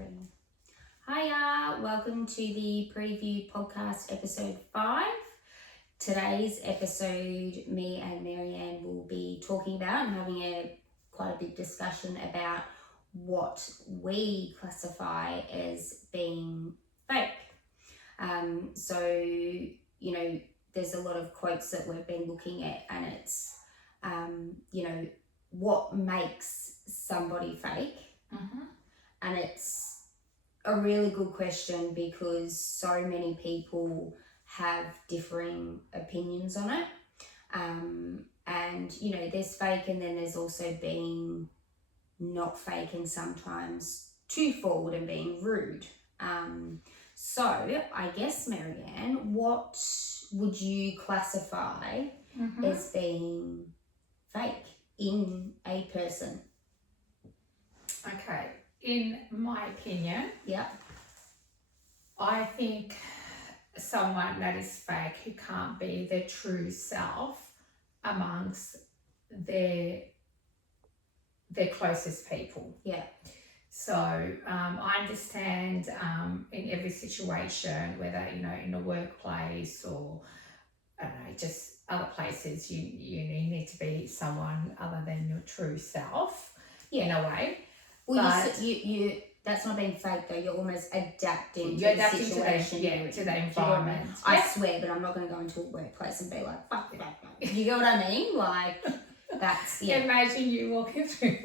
3. Hiya, welcome to the Preview Podcast episode 5. Today's episode, me and Marianne will be talking about and having quite a big discussion about what we classify as being fake. There's a lot of quotes that we've been looking at, and it's, what makes somebody fake? Mm-hmm. And it's a really good question because so many people have differing opinions on it. There's fake, and then there's also being not fake and sometimes too forward and being rude. So I guess, Marianne, what would you classify as being fake in a person? Okay, in my opinion, I think someone that is fake who can't be their true self amongst their closest people. Yeah. So I understand in every situation, whether in a workplace or I don't know, just other places, you need to be someone other than your true self in a way. Well, you that's not being fake though. You're almost adapting to the situation, to the environment. I swear, but I'm not going to go into a workplace and be like, fuck. You get what I mean? Like, that's, Imagine you walking through.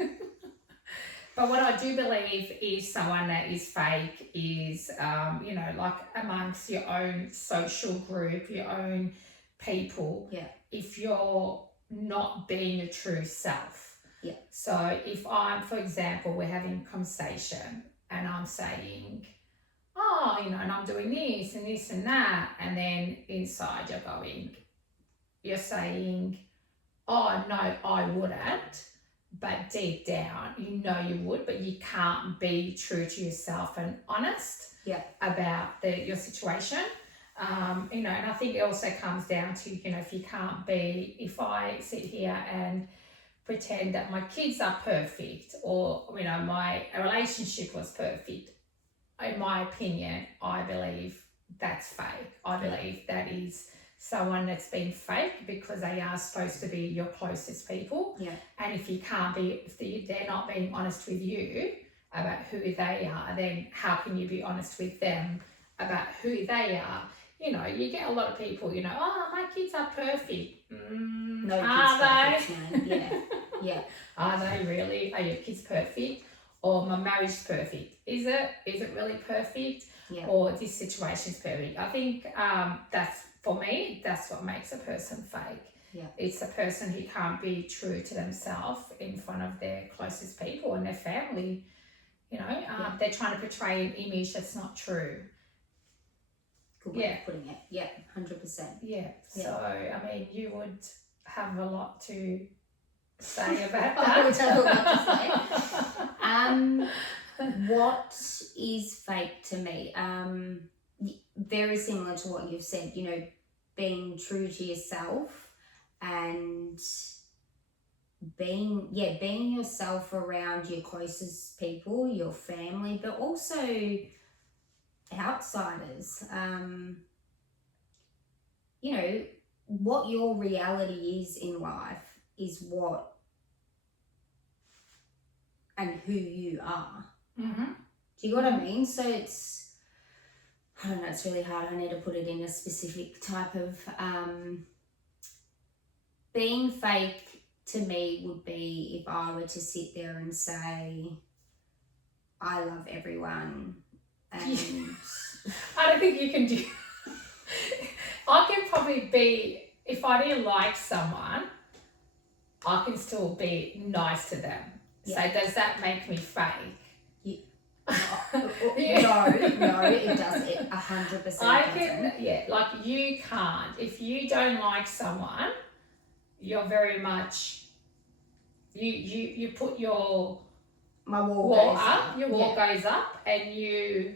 But what I do believe is someone that is fake is, like amongst your own social group, your own people. Yeah. If you're not being your true self. Yeah. So if I'm, for example, we're having a conversation and I'm saying, and I'm doing this and this and that, and then inside you're saying, oh, no, I wouldn't. But deep down, you would, but you can't be true to yourself and honest about your situation. And I think it also comes down to, if I sit here and pretend that my kids are perfect or, my relationship was perfect, in my opinion, I believe that's fake. I believe that is someone that's been fake because they are supposed to be your closest people. Yeah. And if they're not being honest with you about who they are, then how can you be honest with them about who they are? You get a lot of people, my kids are perfect. No are kids they? Perfect, man. Yeah. Are they really? Are your kids perfect? Or my marriage is perfect? Is it really perfect? Yeah. Or this situation is perfect? I think for me, that's what makes a person fake. Yeah. It's a person who can't be true to themselves in front of their closest people and their family. They're trying to portray an image that's not true. Good way of putting it. Yeah, 100%. Yeah. So, you would have a lot to say about that. I would have a lot to say. What is fake to me? Very similar to what you've said, being true to yourself and being yourself around your closest people, your family, but also outsiders. What your reality is in life is what and who you are. Mm-hmm. Do you get what I mean? So it's, I don't know, it's really hard. I need to put it in a specific type of, being fake to me would be if I were to sit there and say, I love everyone. And I don't think you can do. I can probably be, if I didn't like someone, I can still be nice to them. Yeah. So does that make me fake? No, it doesn't. It 100% I can, you can't. If you don't like someone, you're very much, you put your wall up, your wall goes up, and you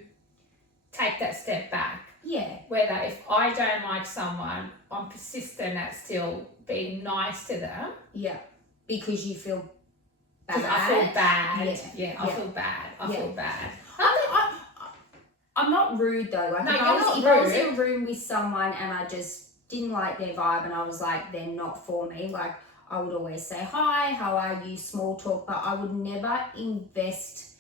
take that step back. Yeah. Whether if I don't like someone, I'm persistent at still being nice to them. Yeah. Because you feel bad. I feel bad. Yeah. I feel bad. I feel bad. I I'm not rude though. Like No, if you're I was not if I was rude. in a room with someone and I just didn't like their vibe and I was like, they're not for me, like I would always say hi, how are you, small talk, but I would never invest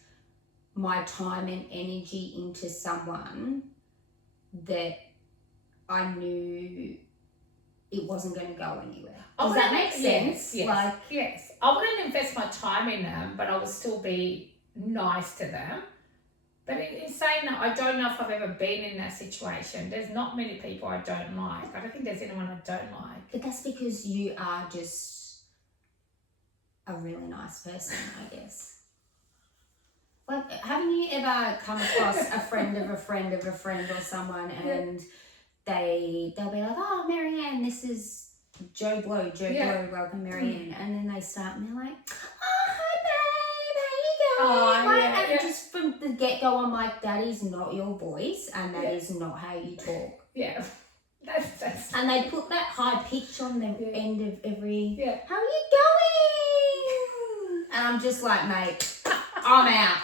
my time and energy into someone that I knew it wasn't going to go anywhere. Does that make sense? Yes, Like, yes. I wouldn't invest my time in them, but I would still be nice to them. But in saying that, I don't know if I've ever been in that situation. There's not many people I don't like. I don't think there's anyone I don't like. but that's because you are just a really nice person, I guess. Like, haven't you ever come across a friend of a friend of a friend or someone and they'll be like, oh, Marianne, this is Joe Blow, welcome Marianne. And then they start and they're like, oh, hi babe, how you going? And just from the get-go, I'm like, that is not your voice and that is not how you talk. Yeah. That's And they put that high pitch on the end of every, how are you going? And I'm just like, mate, I'm out.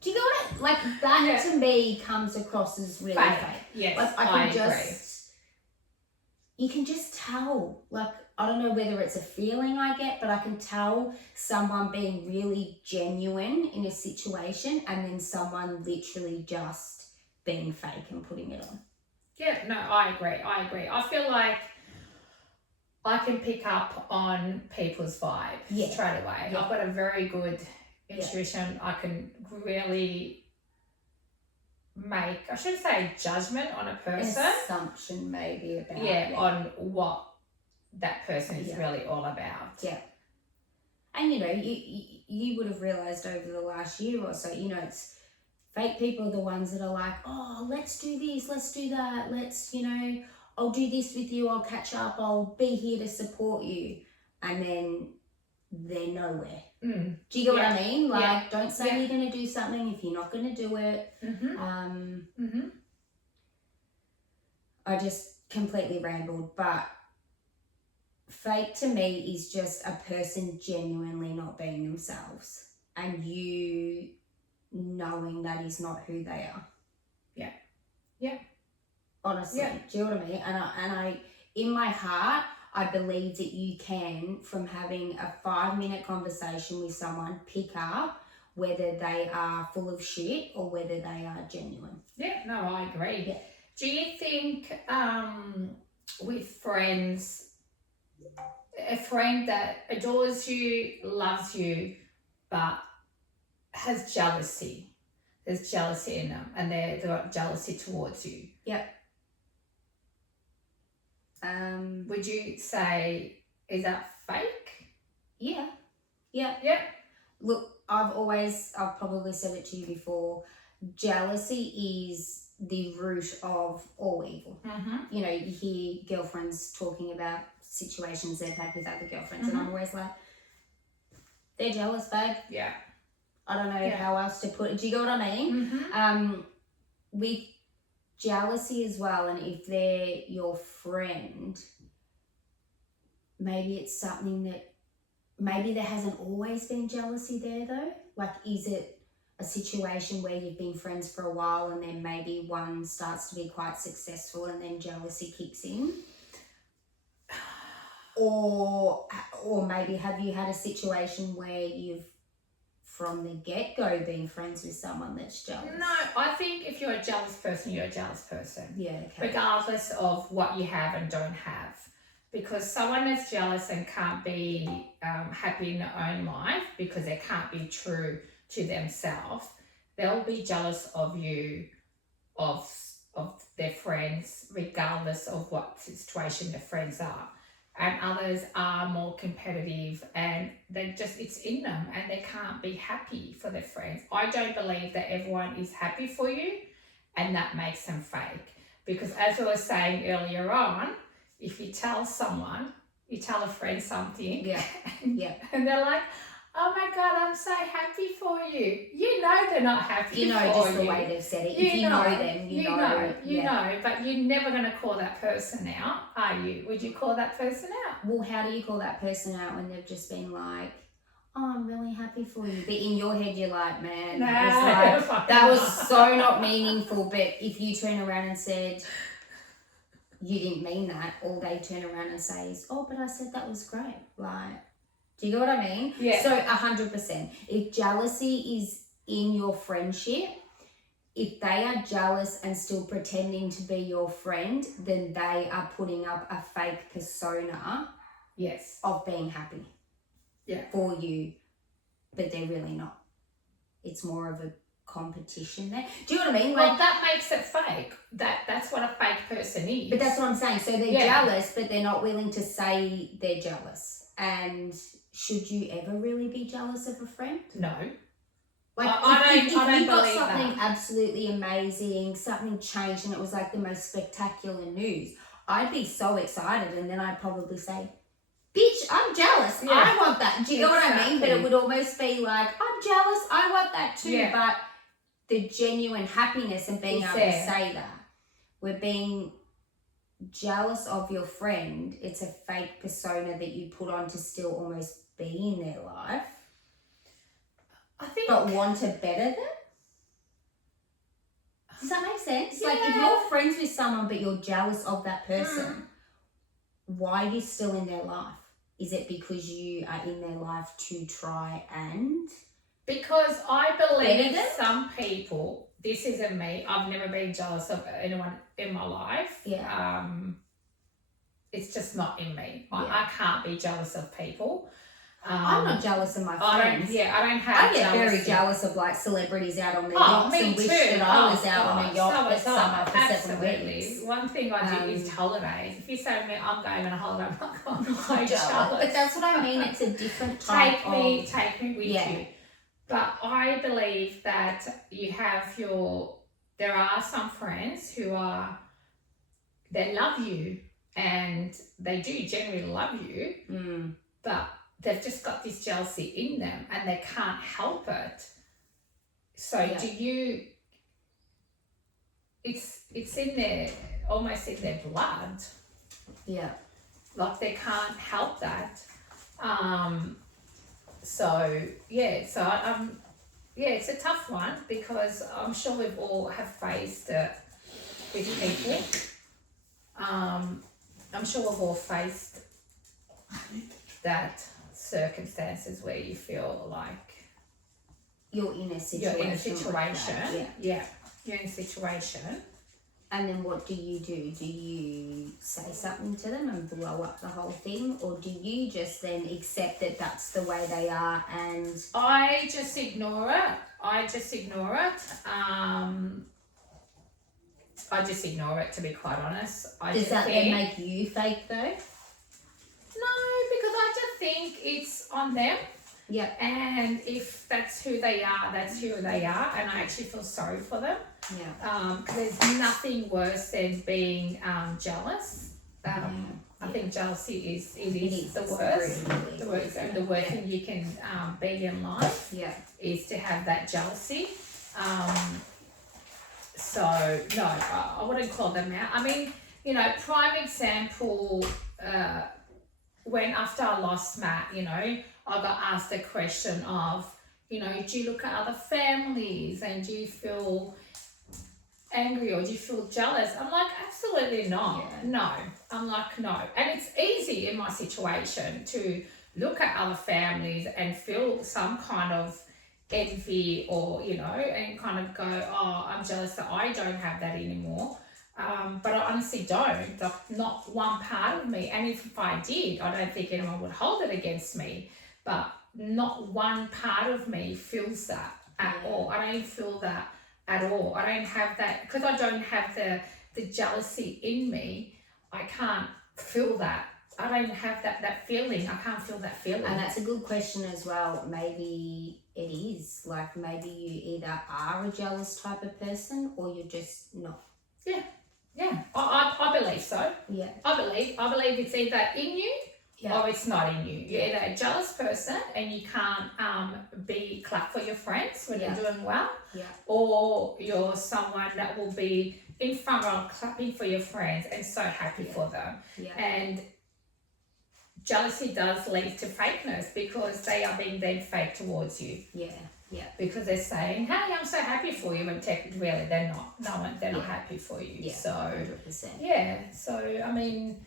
Do you know what like that to me comes across as really fake. Yes, like I agree. You can just tell. Like, I don't know whether it's a feeling I get, but I can tell someone being really genuine in a situation and then someone literally just being fake and putting it on. Yeah, no, I agree. I feel like I can pick up on people's vibes straight away. I've got a very good intuition. I can really make, I shouldn't say judgment on a person. An assumption maybe about on what that person is really all about. Yeah. And you know, you would have realised over the last year or so, you know, it's fake people are the ones that are like, oh, let's do this, let's do that, let's, you know, I'll do this with you, I'll catch up, I'll be here to support you. And then they're nowhere. Do you get what I mean? Like, don't say you're going to do something if you're not going to do it. I just completely rambled, but fake to me is just a person genuinely not being themselves and you knowing that is not who they are. Honestly, do you know what I mean? And I in my heart, I believe that you can, from having a 5-minute conversation with someone, pick up whether they are full of shit or whether they are genuine. Yeah, no, I agree. Yeah. Do you think with friends, a friend that adores you, loves you, but has jealousy, there's jealousy in them and they've got jealousy towards you? Yep. Would you say, is that fake? Yeah. Look, I've probably said it to you before, jealousy is the root of all evil. You know, you hear girlfriends talking about situations they've had with other girlfriends and I'm always like, they're jealous, babe. Yeah. I don't know how else to put it. Do you get what I mean? With jealousy as well, and if they're your friend, maybe it's something that maybe there hasn't always been jealousy there though. Like, is it a situation where you've been friends for a while and then maybe one starts to be quite successful and then jealousy kicks in? Or maybe have you had a situation where you've from the get-go being friends with someone that's jealous? No, I think if you're a jealous person, you're a jealous person. Yeah, okay. Regardless of what you have and don't have. Because someone that's jealous and can't be happy in their own life because they can't be true to themselves, they'll be jealous of you, of their friends, regardless of what situation their friends are. And others are more competitive and it's in them and they can't be happy for their friends. I don't believe that everyone is happy for you and that makes them fake. Because as I was saying earlier on, if you tell a friend something and they're like, oh my God, I'm so happy for you. You know they're not happy for you. You know just the way they've said it. If you know them, you know. But you're never going to call that person out, are you? Would you call that person out? Well, how do you call that person out when they've just been like, oh, I'm really happy for you. But in your head, you're like, man, No, that was so not meaningful. But if you turn around and said, you didn't mean that, all they turn around and say is, oh, but I said that was great. Like, do you get what I mean? Yeah. So 100%. If jealousy is in your friendship, if they are jealous and still pretending to be your friend, then they are putting up a fake persona Yes. of being happy for you, but they're really not. It's more of a competition there. Do you know what I mean? Well, that makes it fake. That's what a fake person is. But that's what I'm saying. So they're jealous, but they're not willing to say they're jealous. And should you ever really be jealous of a friend? No. Like, if you got something absolutely amazing, something changed, and it was like the most spectacular news, I'd be so excited, and then I'd probably say, bitch, I'm jealous. Yeah. I want that. Do you know what I mean? But it would almost be like, I'm jealous. I want that too. Yeah. But the genuine happiness and being able to say that, we're being jealous of your friend. It's a fake persona that you put on to still almost be in their life. I think, but want to better them. Does that make sense? Yeah. Like, if you're friends with someone but you're jealous of that person, why are you still in their life? Is it because you are in their life to try and? Because I believe some people, this isn't me, I've never been jealous of anyone in my life. Yeah. It's just not in me. Yeah. I can't be jealous of people. I'm not jealous of my friends. I don't have. I get very jealous of like celebrities out on their yachts and wish that I was out on a yacht this summer for 7 weeks. One thing I do is holidays. If you say to me, I'm going on a holiday, I'm not going on a jealous. But that's what I mean. It's a different type Take me with you. But I believe that you have there are some friends who they love you and they do genuinely love you, but they've just got this jealousy in them and they can't help it. So it's in their, almost in their blood. Yeah. Like they can't help that. It's a tough one because I'm sure we've all have faced it with people. I'm sure we've all faced that circumstances where you feel like you're in a situation. You're in a situation. And then what do you do? Do you say something to them and blow up the whole thing? Or do you just then accept that that's the way they are and... I just ignore it. I just ignore it, to be quite honest. Does that then make you fake though? No, because I just think it's on them. Yeah. And if that's who they are, that's who they are. And I actually feel sorry for them. Yeah. Because there's nothing worse than being jealous. I think jealousy is the worst. The worst thing you can be in life is to have that jealousy. So, no, I wouldn't call them out. I mean, prime example... when after I lost Matt, I got asked a question of, do you look at other families and do you feel angry or do you feel jealous? I'm like, absolutely not. Yeah. No. I'm like, no. And it's easy in my situation to look at other families and feel some kind of envy or, and kind of go, oh, I'm jealous that I don't have that anymore. But I honestly don't. Not one part of me. And if I did, I don't think anyone would hold it against me. But not one part of me feels that at all. I don't feel that at all. I don't have that, because I don't have the jealousy in me. I can't feel that. I don't have that feeling. I can't feel that feeling. And that's a good question as well. Maybe it is. Like, maybe you either are a jealous type of person or you're just not. Yeah, I believe so. Yeah. I believe it's either in you or it's not in you. You're either a jealous person and you can't clap for your friends when they're doing well, or you're someone that will be in front of clapping for your friends and so happy for them. Yeah. And jealousy does lead to fakeness because they are being then fake towards you. Yeah. Because they're saying, "Hey, I'm so happy for you," and technically, really, they're not. No one, they're not happy for you. Yeah. So 100%. yeah. So I mean,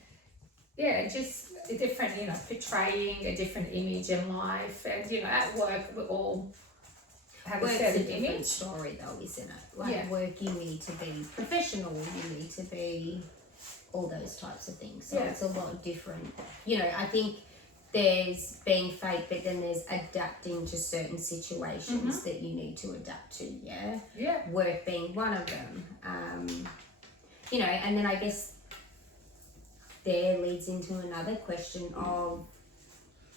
yeah, just a different, portraying a different image in life, and at work we all have Work's a certain different image. story though, isn't it? Like Yeah. work, you need to be professional, you need to be all those types of things. So Yeah. it's a lot different. I think there's being fake, but then there's adapting to certain situations that you need to adapt to. Yeah. Yeah. Work being one of them. And then I guess there leads into another question of,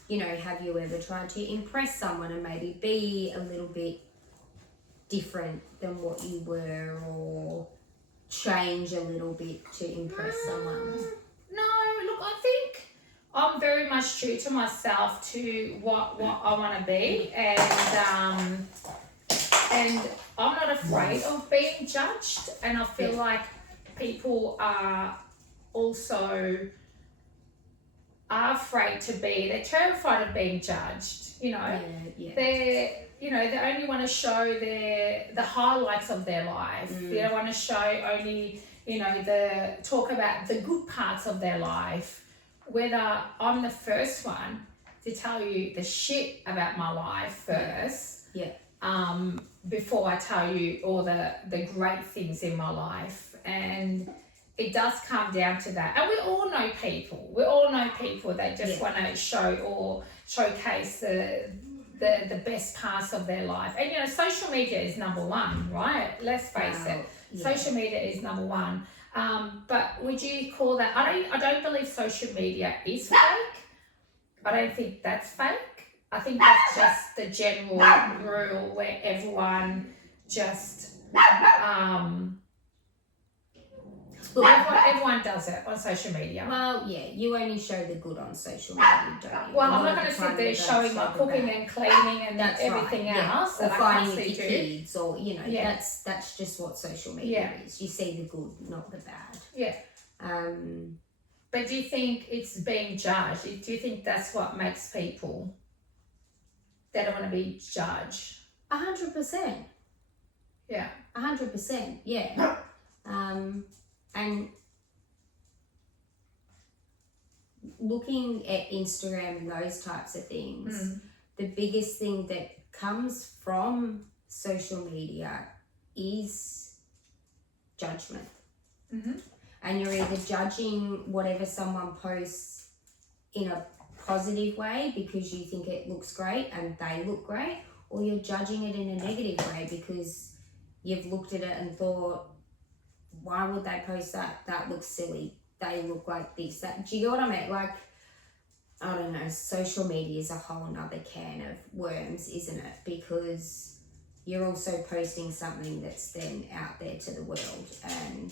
have you ever tried to impress someone and maybe be a little bit different than what you were, or change a little bit to impress someone? No, look, I think I'm very much true to myself, to what I want to be, and I'm not afraid of being judged, and I feel like people are also afraid to be. They're terrified of being judged. Yeah. They only want to show the highlights of their life. They don't want to show only the talk about the good parts of their life. Whether I'm the first one to tell you the shit about my life first. Yeah. Before I tell you all the great things in my life. And it does come down to that. And we all know people. We all know people that just want to show or showcase the best parts of their life. And social media is number one, right? Let's face it. Yeah. Social media is number one. But would you call that? I don't believe social media is fake. I don't think that's fake. I think that's just the general rule where everyone just everyone does it on social media. Well, yeah, you only show the good on social media, don't you? Well, I'm not going to sit there showing my cooking and cleaning and everything else or that I fighting constantly with your do. kids, or that's just what social media is. You see the good, not the bad. Yeah. But do you think it's being judged? Do you think that's what makes people? They don't want to be judged. 100%. Yeah. 100%. Yeah. And looking at Instagram and those types of things, the biggest thing that comes from social media is judgment. And you're either judging whatever someone posts in a positive way because you think it looks great and they look great, or you're judging it in a negative way because you've looked at it and thought, why would they post that? That looks silly. They look like this. That. Do you know what I mean? Like, I don't know, social media is a whole nother can of worms, isn't it? Because you're also posting something that's then out there to the world. And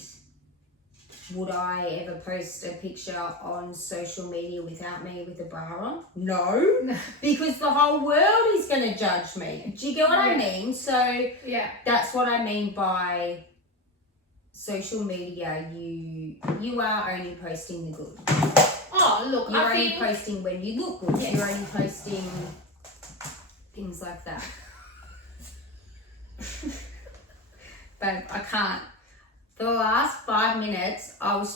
would I ever post a picture on social media without me with a bra on? No, because the whole world is going to judge me. Do you get what I mean? So that's what I mean by social media. You are only posting the good. Oh, look, You're only posting when you look good. You're only posting things like that. But I can't. For the last 5 minutes, I'm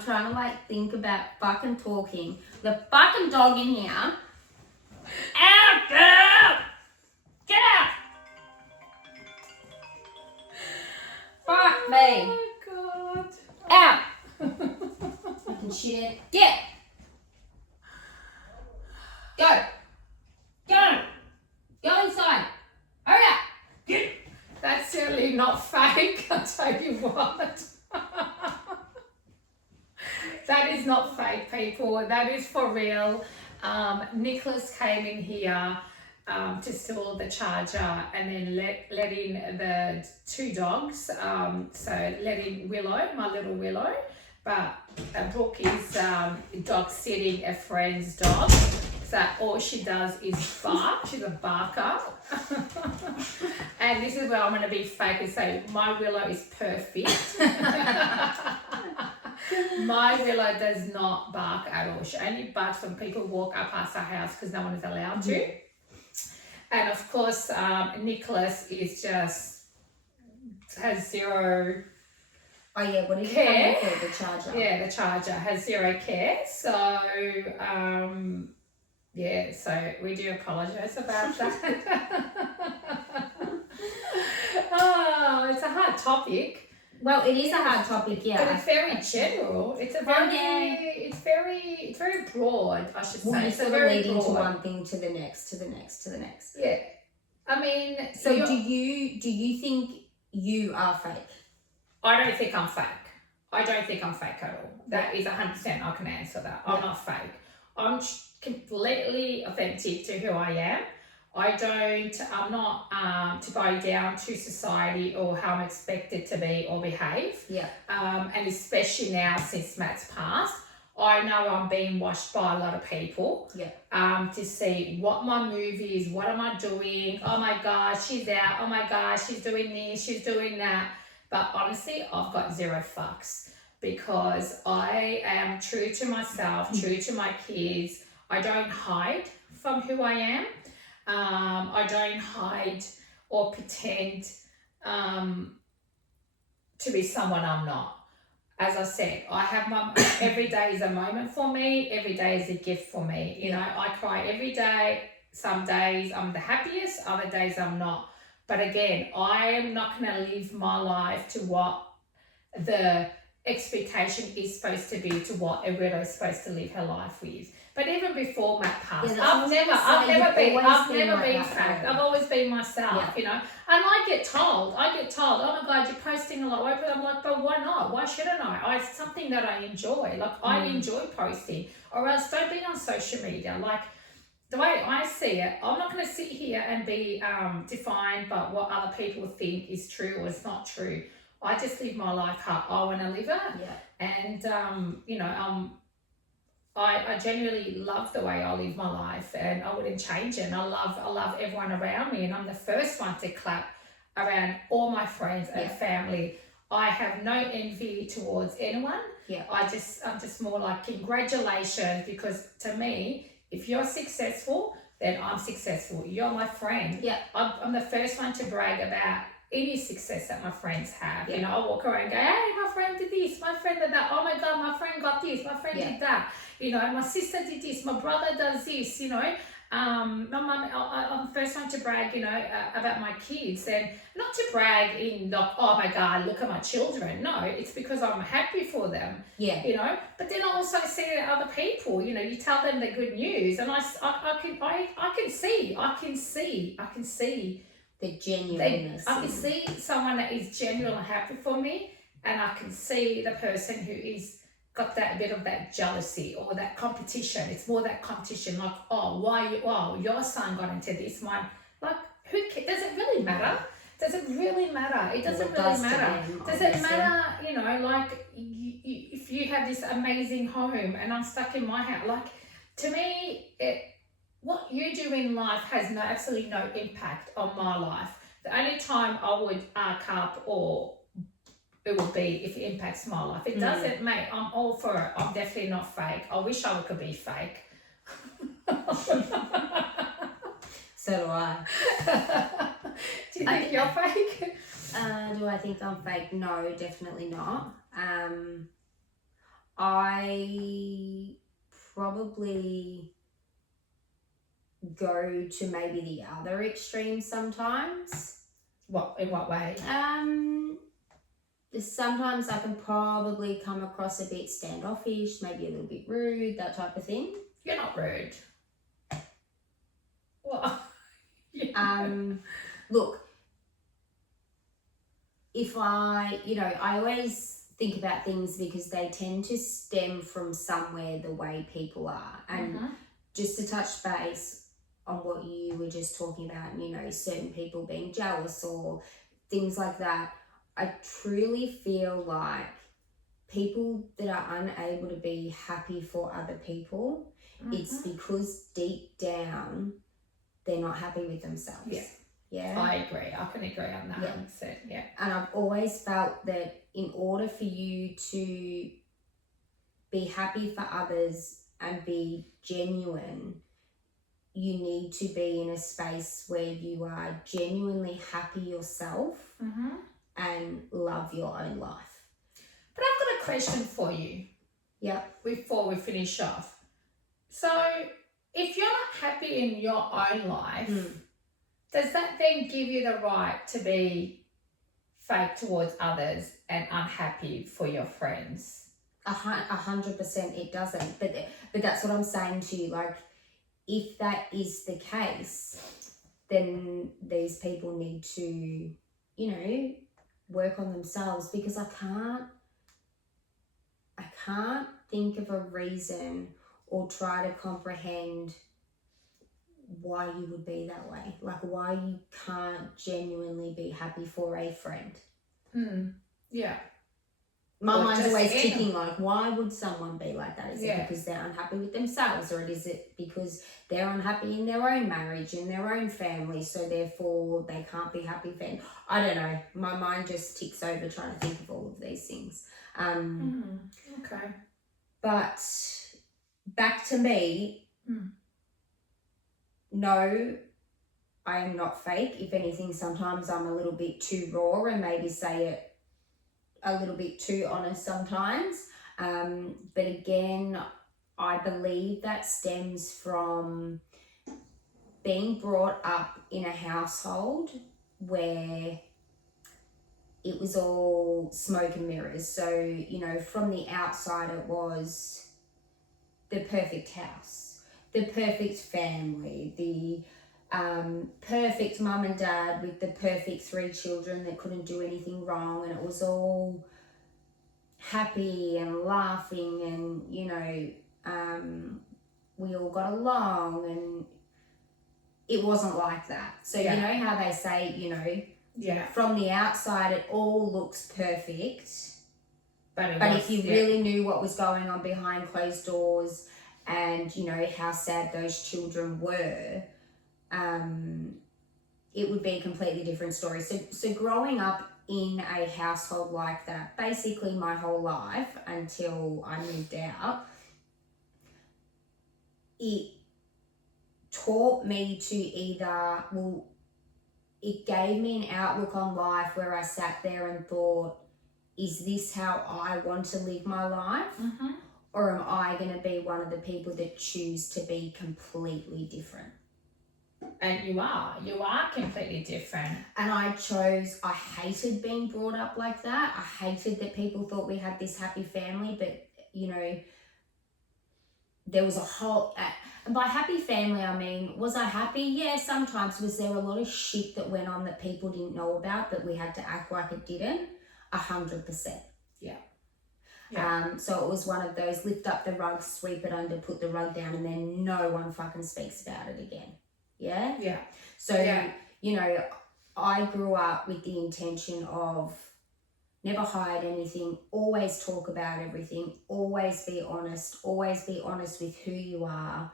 trying to think about fucking talking. The fucking dog in here. Out! Get out! Get out! Fuck me! Oh God! Out! Fucking shit! Get! Go! Go! Go inside! Hurry up! Get! That's certainly not fake, I'll tell you what. That is not fake, people. That is for real. Nicholas came in here to steal the charger and then let in the two dogs. So let in Willow, my little Willow. But Brooke is dog sitting a friend's dog. So all she does is bark. She's a barker. And this is where I'm going to be fake and say my Willow is perfect. My Willow does not bark at all. She only barks when people walk up past our house because no one is allowed to. And of course, Nicholas is just has zero. Oh yeah, what did you Care. come in for? The charger. Yeah, the charger has zero care. So yeah, so we do apologise about that. Oh, it's a hard topic. Well, it is a hard topic, yeah. But it's very general. It's a very, it's very broad, I should say. Well, it's sort of very leading to broad. one thing to the next, to the next, to the next. Yeah, I mean. So do you think you are fake? I don't think I'm fake. I don't think I'm fake at all. That is 100%. I can answer that. I'm not fake. I'm completely authentic to who I am. I'm not to bow down to society or how I'm expected to be or behave. Yeah. And especially now since Matt's passed, I know I'm being watched by a lot of people. Yeah. To see what my move is, what am I doing? Oh my God, she's out. Oh my God, she's doing this, she's doing that. But honestly, I've got zero fucks because I am true to myself, true to my kids. I don't hide from who I am. I don't hide or pretend to be someone I'm not. As I said, I have every day is a moment for me. Every day is a gift for me. You know, I cry every day. Some days I'm the happiest, other days I'm not. But again, I am not going to live my life to what the expectation is supposed to be, to what a widow is supposed to live her life with. But even before Matt passed, I've never been fake. I've always been myself, you know. And I get told, oh my God, you're posting a lot. I'm like, but why not? Why shouldn't I? It's something that I enjoy. Like, I enjoy posting. Or else don't be on social media. Like, the way I see it, I'm not going to sit here and be defined by what other people think is true or is not true. I just live my life how I want to live it. Yeah. And, you know, I genuinely love the way I live my life, and I wouldn't change it. And I love everyone around me, and I'm the first one to clap around all my friends and family. I have no envy towards anyone. Yeah. I'm just more like, congratulations, because to me, if you're successful, then I'm successful. You're my friend. Yeah. I'm the first one to brag about any success that my friends have. Yeah. You know, I walk around and go, hey, my friend did this, my friend did that, oh my God, my friend got this, my friend did that. You know, my sister did this, my brother does this, you know. My mum, I'm the first one to brag, you know, about my kids, and not to brag in like, oh my God, look at my children. No, it's because I'm happy for them. Yeah. You know, but then I also see it other people. You know, you tell them the good news, and I can see the genuineness. I can see someone that is genuine and happy for me, and I can see the person who is got that bit of that jealousy or that competition. It's more that competition, like, your son got into this, mine. Like, does it really matter? Does it really matter? It doesn't really matter. Does it matter, you know, like, if you have this amazing home and I'm stuck in my house? Like, to me, what you do in life has absolutely no impact on my life. The only time I would arc up or it would be if it impacts my life. It doesn't, mate. I'm all for it. I'm definitely not fake. I wish I could be fake. So do I. Do you think you're fake? Do I think I'm fake? No, definitely not. I probably go to maybe the other extreme sometimes. In what way? Sometimes I can probably come across a bit standoffish, maybe a little bit rude, that type of thing. You're not rude. What? Look, if I always think about things because they tend to stem from somewhere the way people are. And just to touch base on what you were just talking about, you know, certain people being jealous or things like that, I truly feel like people that are unable to be happy for other people, it's because deep down they're not happy with themselves. Yeah. I agree. I can agree on that 100%. Yeah. And I've always felt that in order for you to be happy for others and be genuine, you need to be in a space where you are genuinely happy yourself and love your own life. But I've got a question for you. Yeah. Before we finish off. So, if you're not happy in your own life, does that then give you the right to be fake towards others and unhappy for your friends? 100% it doesn't. But that's what I'm saying to you. Like, if that is the case, then these people need to, you know, work on themselves, because I can't think of a reason or try to comprehend why you would be that way. Like, why you can't genuinely be happy for a friend. Yeah. My Or mind's just always any- ticking, like, why would someone be like that? Is it because they're unhappy with themselves, or is it because they're unhappy in their own marriage, in their own family, so therefore they can't be happy for I don't know. My mind just ticks over trying to think of all of these things. Okay. But back to me, no, I am not fake. If anything, sometimes I'm a little bit too raw and maybe say it a little bit too honest sometimes. But again, I believe that stems from being brought up in a household where it was all smoke and mirrors. So, you know, from the outside, it was the perfect house, the perfect family, the perfect mum and dad with the perfect 3 children that couldn't do anything wrong, and it was all happy and laughing, and, you know, we all got along, and it wasn't like that. So you know how they say, you know, from the outside it all looks perfect, but if you really knew what was going on behind closed doors, and you know how sad those children were, it would be a completely different story. So growing up in a household like that, basically my whole life until I moved out, it taught me to either, well, it gave me an outlook on life where I sat there and thought, is this how I want to live my life? Or am I going to be one of the people that choose to be completely different? And you are completely different. And I hated being brought up like that. I hated that people thought we had this happy family, but, you know, there was a whole, and by happy family, I mean, was I happy? Yeah, sometimes. Was there a lot of shit that went on that people didn't know about, but we had to act like it didn't? 100%. So it was one of those lift up the rug, sweep it under, put the rug down, and then no one fucking speaks about it again. So you know, I grew up with the intention of never hide anything, always talk about everything, always be honest with who you are.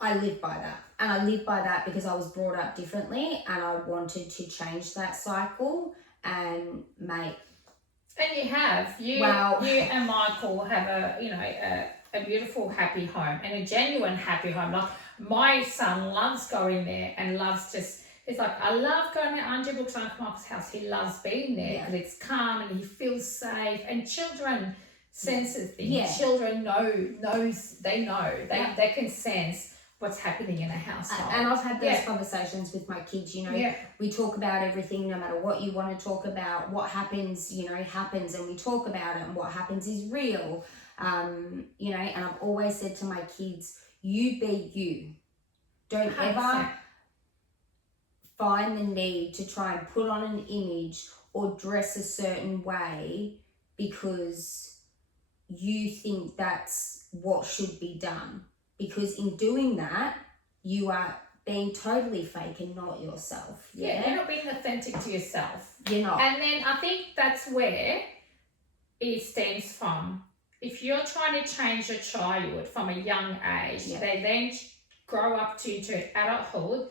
I live by that, and I live by that because I was brought up differently, and I wanted to change that cycle. And mate, and you have you and Michael have a beautiful happy home, and a genuine happy home. Like, my son loves going there and loves just, it's like, I love going to Andrew Brooks and Uncle Michael's house. He loves being there because it's calm and he feels safe, and children senses things. Children they can sense what's happening in a household. And I've had those conversations with my kids, you know, we talk about everything, no matter what you want to talk about. What happens, you know, happens, and we talk about it, and what happens is real. You know, and I've always said to my kids, you be you. Don't 100%. ever find the need to try and put on an image or dress a certain way because you think that's what should be done. Because in doing that, you are being totally fake and not yourself. You're not being authentic to yourself. You're not. And then I think that's where it stems from. If you're trying to change a child from a young age, they then grow up to adulthood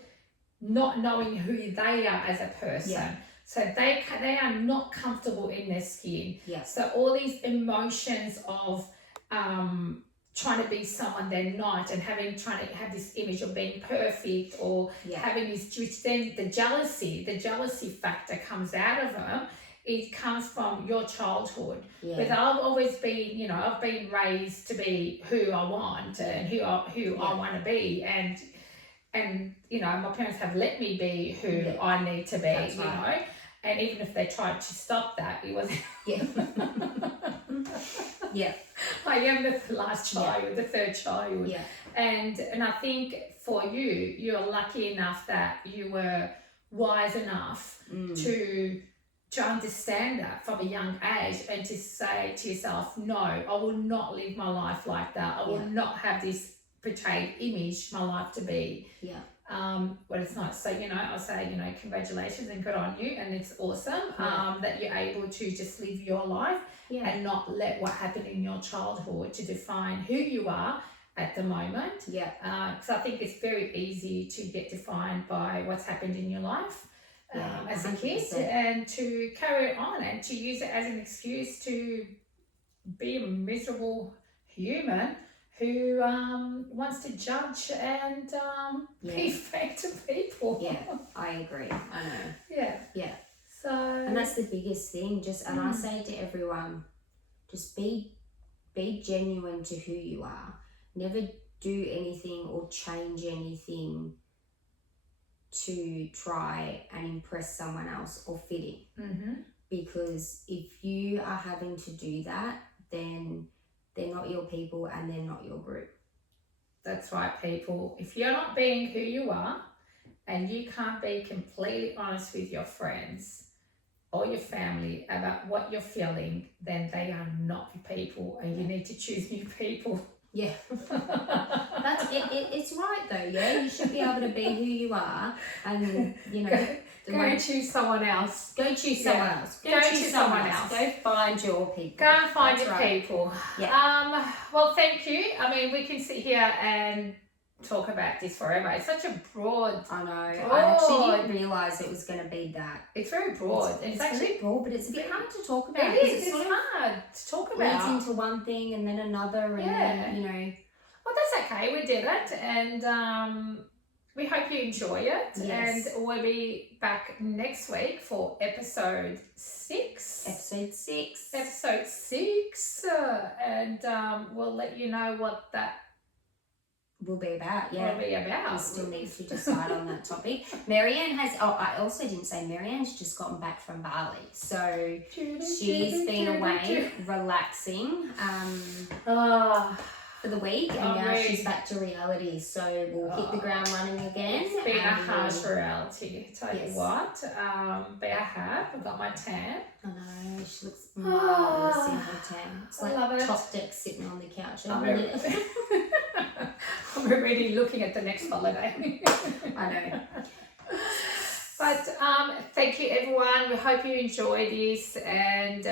not knowing who they are as a person. So they are not comfortable in their skin. Yeah. So all these emotions of trying to be someone they're not, and trying to have this image of being perfect, or Yeah. having this, which then the jealousy factor comes out of them. It comes from your childhood. Yeah. But I've always been, I've been raised to be who I want and who I want to be, and my parents have let me be who I need to be. That's right. And even if they tried to stop that, it was Yeah. Yeah. I am the last child, the third child. Yeah. And I think for you're lucky enough that you were wise enough to understand that from a young age, and to say to yourself, no, I will not live my life like that. I will not have this portrayed image my life to be. Yeah. But it's not. So, I'll say, congratulations and good on you. And it's awesome that you're able to just live your life and not let what happened in your childhood to define who you are at the moment. Yeah. Because I think it's very easy to get defined by what's happened in your life as a kid, 100%. and to carry it on and to use it as an excuse to be a miserable human who wants to judge and be fake to people. Yeah, I agree. I know. Yeah. Yeah. So. And that's the biggest thing. And I say to everyone, just be genuine to who you are. Never do anything or change anything to try and impress someone else or fit in. Mm-hmm. Because if you are having to do that, then they're not your people and they're not your group. That's right, people. If you're not being who you are, and you can't be completely honest with your friends or your family about what you're feeling, then they are not your people, and you need to choose new people. Yeah. That's it. It's right though. Yeah, you should be able to be who you are, and go choose someone else. Go choose someone else. Go choose someone else. Go find your people. Go and find your people. Yeah. Well, thank you. I mean, we can sit here and talk about this forever. It's such a broad. I know. I actually didn't realise it was going to be that. It's very broad. It's actually broad, but it's a bit hard to talk about. It is. It's hard to talk about. Leads into one thing and then another, and then Well, that's okay. We did it, and we hope you enjoy it. Yes. And we'll be back next week for episode 6. Episode 6. Episode 6, and we'll let you know what that will be about. Yeah, will be about. We still need to decide on that topic. Marianne has. Oh, I also didn't say Marianne's just gotten back from Bali, so she's been away relaxing. For the week, and now she's back to reality, so we'll hit the ground running again. It's been a harsh reality, tell you what. But I've got my tan. I know, she looks marvellous in her tan. It's like love it. Top Deck sitting on the couch. I'm already looking at the next holiday. I know. But thank you, everyone. We hope you enjoy this, and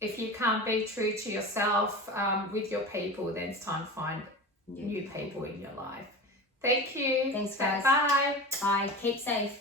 if you can't be true to yourself with your people, then it's time to find new people in your life. Thank you. Thanks, guys. Bye. Bye. Keep safe.